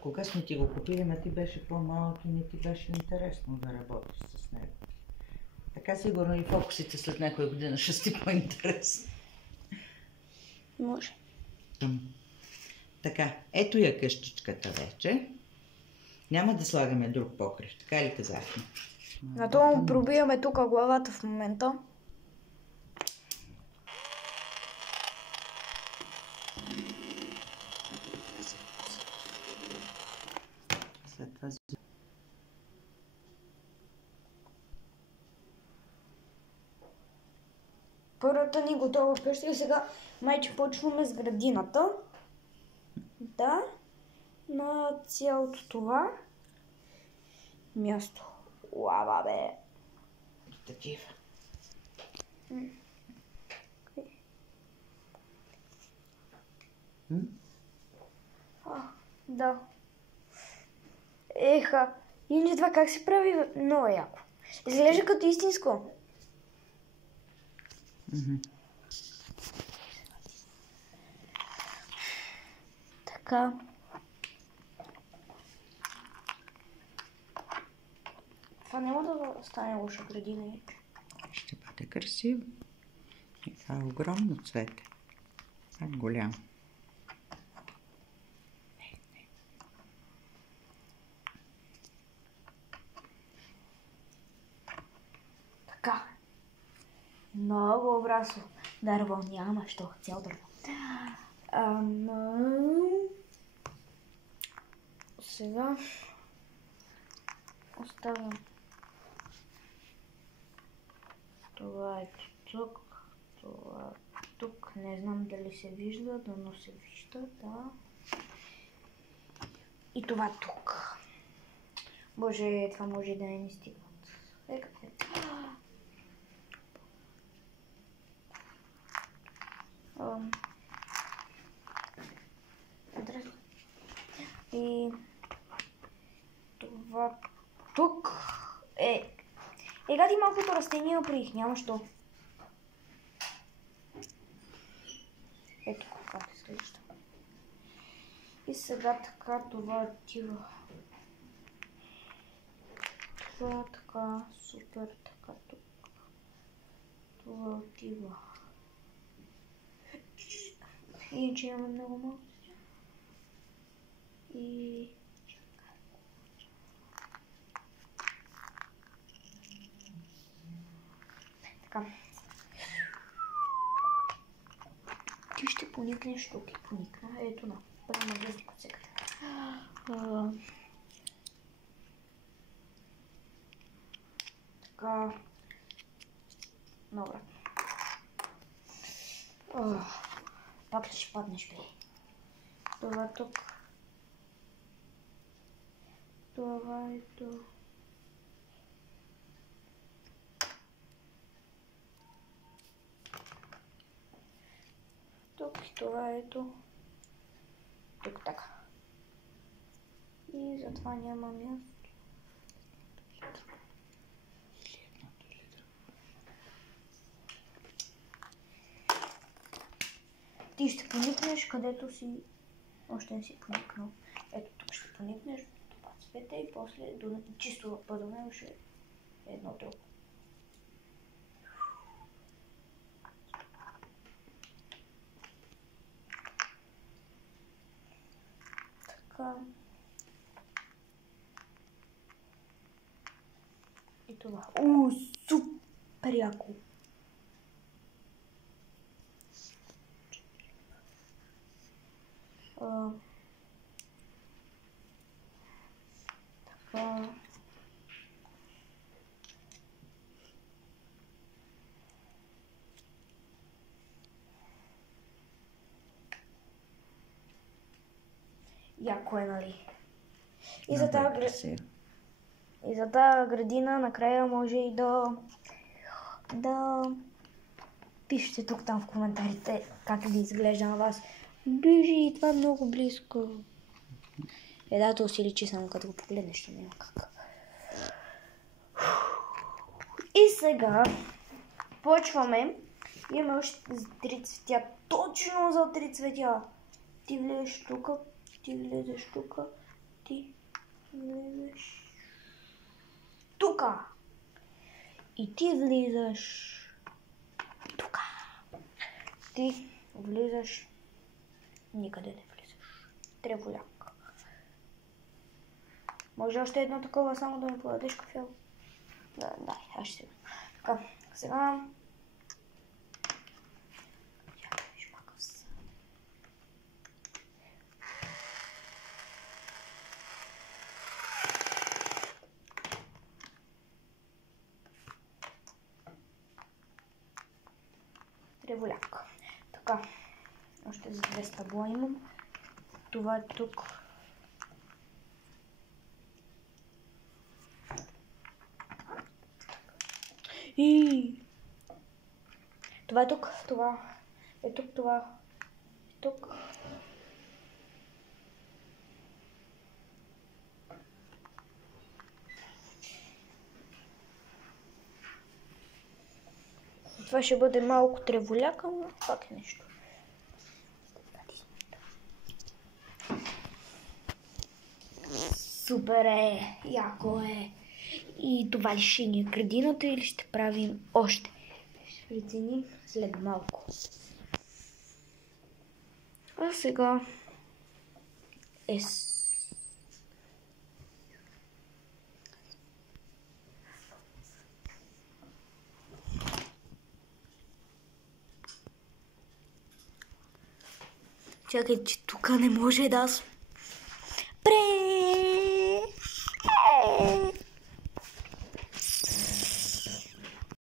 Кога сме ти го купили, ма ти беше по-малък и не ти беше интересно да работиш с него. Така сигурно и фокусите след някоя година ще сте по-интересни. Може. Така, ето я къщичката вече. Няма да слагаме друг покрив, така ли казахме? На това му пробиваме тук главата в момента. След това... Първата ни готова вкъщи и сега майче почваме с градината. Да, на цялото това място. Лава, бе! Такива. Да. Еха, иначе това как се прави? Много яко. Изглежда като истинско. Така. Това няма да стане лоша градина. Ще бъде красиво. И това е огромно цвете. Това е голямо. Така. Много обрасло. Дърво няма, що цял дърво. Сега оставям това е тук, това е тук. Не знам дали се вижда, но се вижда, да. И това тук. Боже, това може да не стигнат. И това тук гади малкото растение оприх, няма що. Ето как изглежда. И сега така това отива. Това така, супер, така тук. Това отива. Иначе имаме много малко. И... така. Ти ще поникнеш тук и поникна. Ето на. Бъдем на влезли куцеката. Така. Добре. Пак ли ще паднеш, бе? Това тук. Това е то. Тук и това е то. Тук така. И затова няма място. Ти ще поникнеш където си. Още не си поникнал. Ето тук ще поникнеш. Цвета и после чисто до него ще е едно друго. Така. И това. Супер яко! Така. Яко е, нали? И за тази градина накрая може и да пишете тук там в коментарите как ви изглежда на вас. Бижи, това е много близко. Да, то си личи само като го погледнеш, ще няма как. И сега почваме. Имаме още 3 цветя. Точно за 3 цветя. Ти влезеш тук, ти влезеш тук, ти влизаш тука. И ти влизаш тука. Ти влизаш никъде не влизаш. Треволяк. Може още едно такова, само да ми подадеш кафе? Да, аз ще. Така, сега... Треволяк. Така, още за 2 стъбла имам. Това е тук. И това е тук, това е тук, това е тук. Това ще бъде малко треволяка, но пак е нещо. Супер е, яко е. И това ли ще ни е градината или ще правим още? Ще преценим след малко. А сега е чакай, че тук не може да